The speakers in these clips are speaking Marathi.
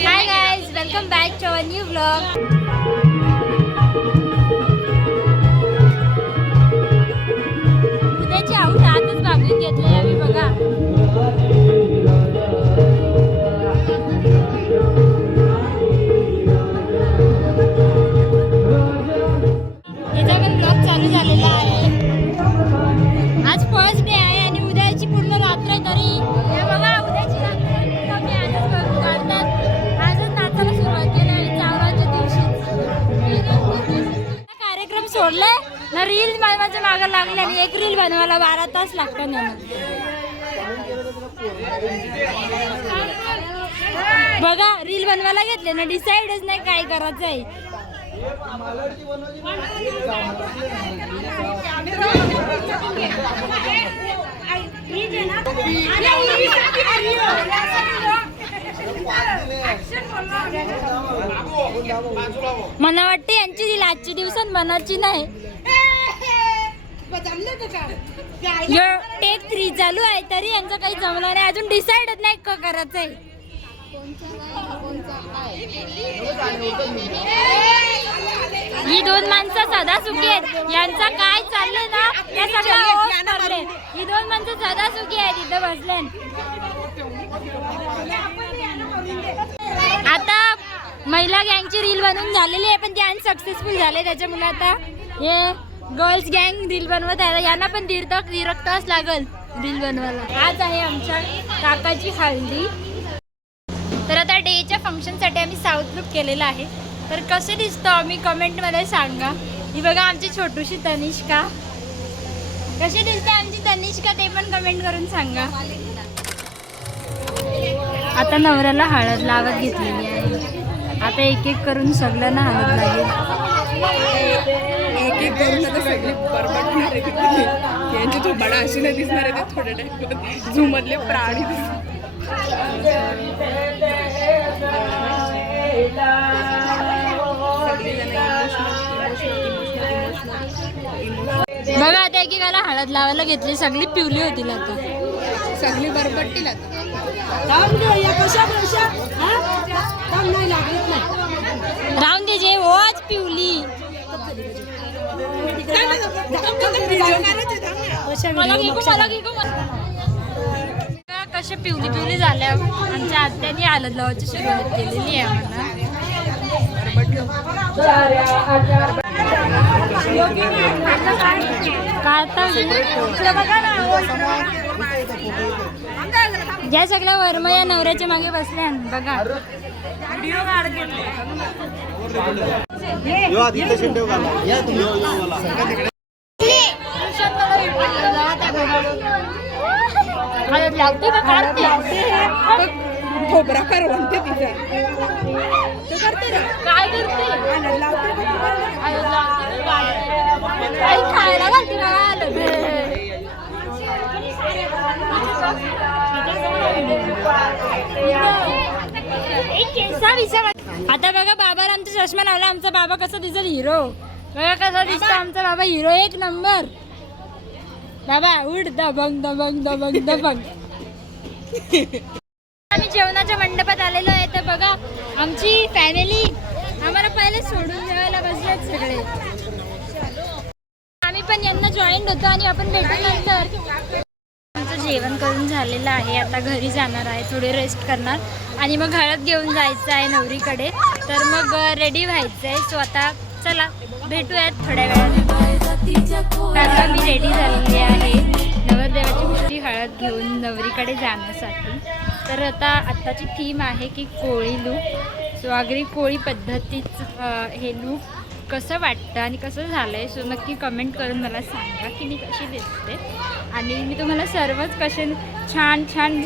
Hi guys, welcome back to our new vlog. उद्याची आऊट आजच बागेत घेतली आम्ही बघा. याचा पण ब्लॉग चालू झालेला आहे. आज फर्स्ट डे आहे आणि उद्याची पूर्ण रात्र आहे तरी हे बघा उद्याची रात्र आम्ही आजच काढतात. आजच नाचायला सुरुवात केली आणि चावराच्या दिवशी कार्यक्रम सोडले ना रील माझ्या मागे लागले आणि एक रील बनवायला 12 तास लागतात ना. बघा रील बनवायला घेतले ना डिसाईडच नाही काय करायचं आहे. मला वाटते यांची रील आजची दिवसात बनाची नाही. टेक 3 चालू आहे तरी यांचं काही जमलं नाही. अजून डिसाईडच नाही का करायचंय. ही दोन माणसं सदा सुखी आहेत. यांचं काय चाललंय ना या सगळ्या ही दोन माणसं सदा सुखी आहेत. इथं बसले आता महिला गँगची रील बनवून झालेली आहे पण ती अनसक्सेसफुल झाले. त्याच्यामुळे आता हे गर्ल्स गँग रील बनवत आहे. यांना पण दीड तास लागल रील बनवायला. आज आहे आमच्या काकाची हळदी. तर आता डेच्या फंक्शनसाठी आम्ही साऊथ लुक केलेला आहे. तर कसे दिसतो आम्ही कमेंटमध्ये सांगा. ही बघा आमची छोटूशी तनिष्का. कशी दिसते आमची तनिष्का ते पण कमेंट करून सांगा. आता नवऱ्याला हळद लावत घेतलेली आहे. आता एक एक करून सगळ्यांना हळद लागेल. एक एक करून आता सगळे बरबटणार आहे. यांची तो बडा अशी नाही दिसणार आहे. ते थोड्या टाइम झू मधले प्राणी बघा आता एकेकाला हळद लावायला घेतली. सगळी पिवली होती आता. सगळी बरबटतील आता. राहून दे जे आज पिवली. कशा पिवली पिवली झाल्या. आमच्या आत्याने हळद लावायची सुरुवात केलेली आहे आम्हाला. ज्या सगळ्या वर्मा या नवऱ्याच्या मागे बसल्या बघा. लागते का काढते खोबरा कर म्हणते तिचा. काय करते खायला घालते आता बघा बाबाला आमचा चष्मा लावला. आमचा बाबा कसा दिसत हिरो. बघा कसा दिसतो आमचा बाबा हिरो. एक नंबर. बाबा उठ दबंग दबंग दबंग दबंग. आम्ही जेवणाच्या मंडपात आलेलो आहे. तर बघा आमची फॅमिली आम्हाला पहिले सोडून जेवायला बसलेत सगळे. आम्ही पण यांना जॉईंट होतो आणि आपण भेटल्यानंतर आमचं जेवण करून झालेलं आहे. आता घरी जाणार आहे. थोडे रेस्ट करणार आणि मग हळद घेऊन जायचं आहे नवरीकडे. तर मग रेडी व्हायचं आहे. सो आता चला भेटूयात थोड्या वेळात. आता मी रेडी झालेली आहे नवरदेवाची मोठी हळद घेऊन नवरीकडे जाण्यासाठी. तर आत्ताची थीम आहे की कोळी लूक. सो आगरी कोळी पद्धतीच हे लूक कसं वाटतं आणि कसं झालं आहे. सो नक्की कमेंट करून मला सांगा की मी कशी दिसते. आणि मी तुम्हाला सर्वच कसे छान छान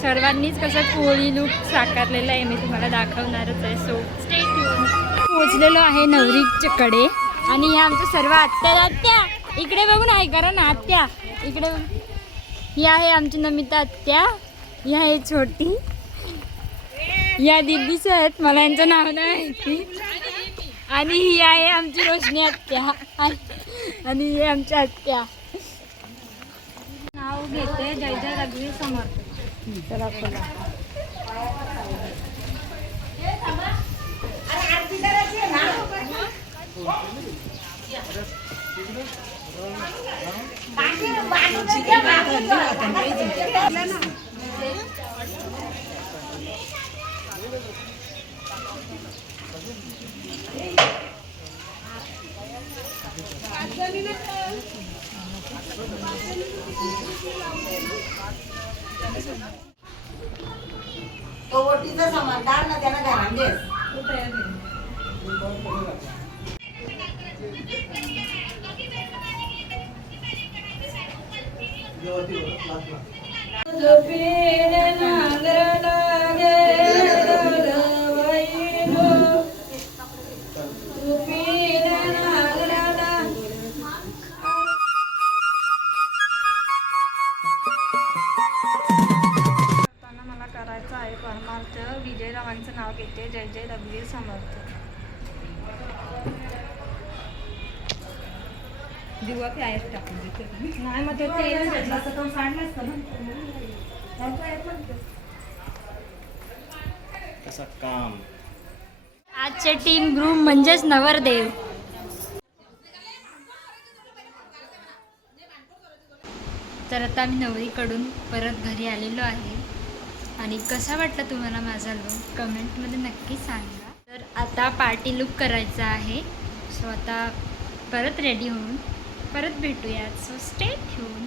सर्वांनीच कसं कोळी लूक साकारलेलं आहे मी तुम्हाला दाखवणारच आहे. So stay tune. पोचलेलो आहे नवरीच्याकडे आणि ह्या आमच्या सर्व आत्या इकडे बघून आहे कारण आत्या इकडे बघ. ही आहे आमची नमिता आत्या, ही आहे छोटी, या दीदीच आहेत, मला यांचं नाव नाही माहिती. आणि ही आहे आमची रोशनी आत्या आणि ही आमची आत्या. नाव घेते जय जय रघुवीर समर्थ. चला बोला. ओटीचा समानदार ना त्याला घरांदेस मला करायचं आहे परमार्थ. विजयरावांचं नाव घेते जय जय रघुवीर समर्थ. दिवा ते आहेच टाकून देते. नाही मग ते तेल घेतलं असतं तर सांडलं असतं कसं काम. आजचे टीम ग्रुप म्हणजेच नवरदेव. तर आता आम्ही नवरीकडून परत घरी आलेलो आहे आणि कसा वाटला तुम्हाला माझा लुक कमेंटमध्ये नक्की सांगा. तर आता पार्टी लुक करायचा आहे. सो आता परत रेडी होऊन परत भेटूयात. So stay tune.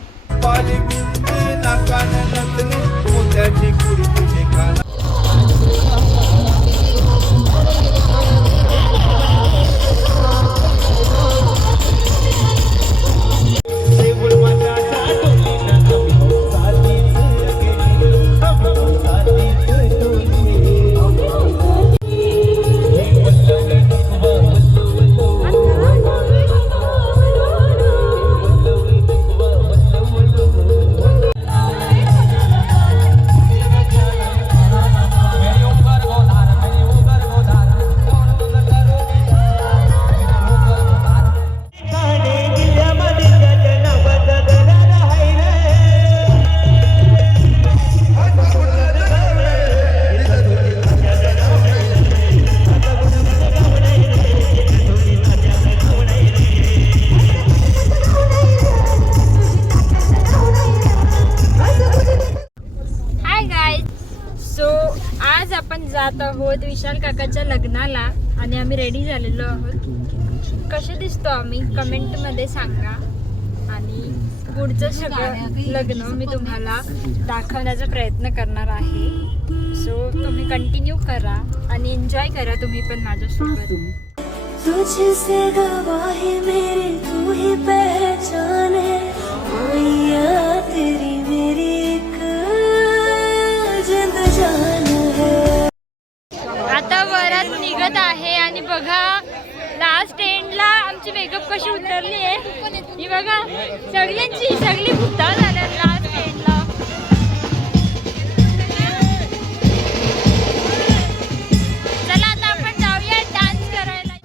जात आहोत विशाल काकाच्या लग्नाला आणि आम्ही रेडी झालेलो आहोत. कसे दिसतो आम्ही कमेंटमध्ये सांगा. आणि पुढचं सगळं लग्न मी तुम्हाला दाखवण्याचा प्रयत्न करणार आहे. सो तुम्ही कंटिन्यू करा आणि एन्जॉय करा तुम्ही पण माझ्यासोबत. तुझसे गवाही मेरी तू ही पहचान है मैया तेरी मेरी एक जिंद जान है. आता वरात निघत आहे आणि बघा लास्ट एंडला आमची मेकअप कशी उतरली आहे ही बघा. सगळी भुता झाल्या लास्ट एंडला. चला आता आपण जाऊया डान्स करायला.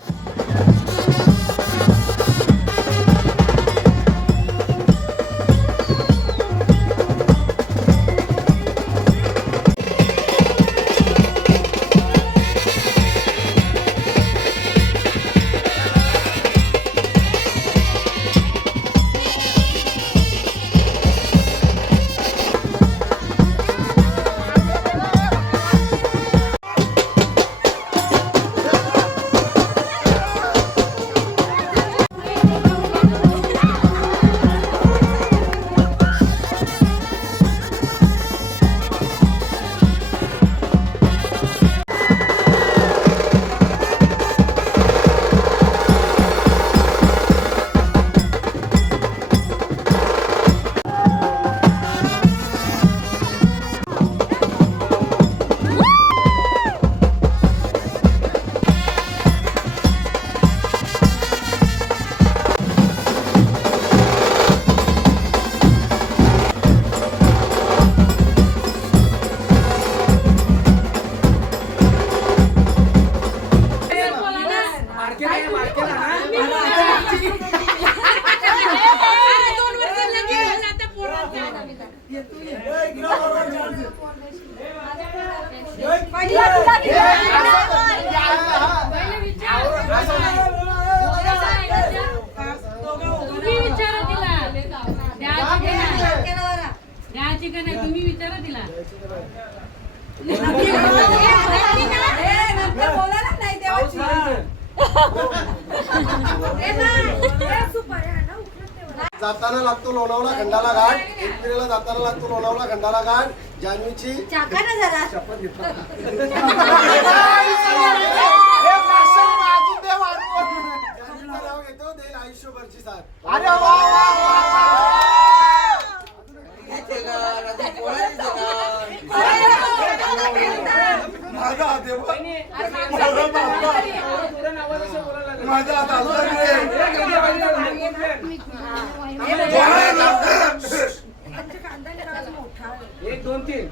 द्यायची का नाही तुम्ही विचारा तिला. जाताना लागतो लोणावळा खंडाला घाट, एप्रिलला जाताना लागतो लोणावळा खंडाला घाट. जान्हवीची शपथ घेतला. जान्हवीचं नाव घेतो, देईल आयुष्यभरची साथ. माझा हात आहे बघ. माझा हात हलला नाही. 1 2 3